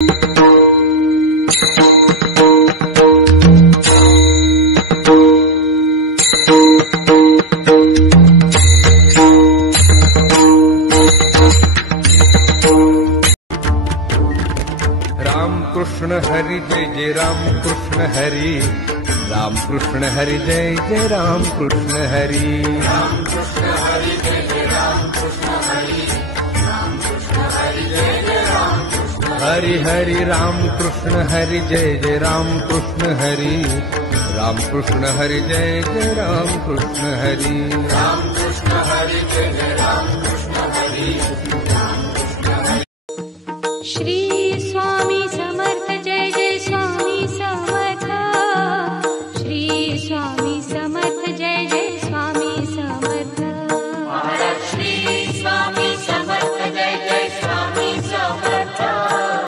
Ram Krishna Hari Jai Jai Ram Krishna Hari, Ram Krishna Hari Jai Jai Ram Krishna Hari, Ram Krishna Hari Jai Jai Ram Krishna Hari, Ram Krishna Hari Jai Jai Ram Krishna Hari, Hari Ram Krishna Hari Jai Jai Ram Krishna Hari, Ram Krishna Hari Jai Jai Ram Krishna Hari, Ram Krishna Hari Jai Jai Ram Krishna Hari.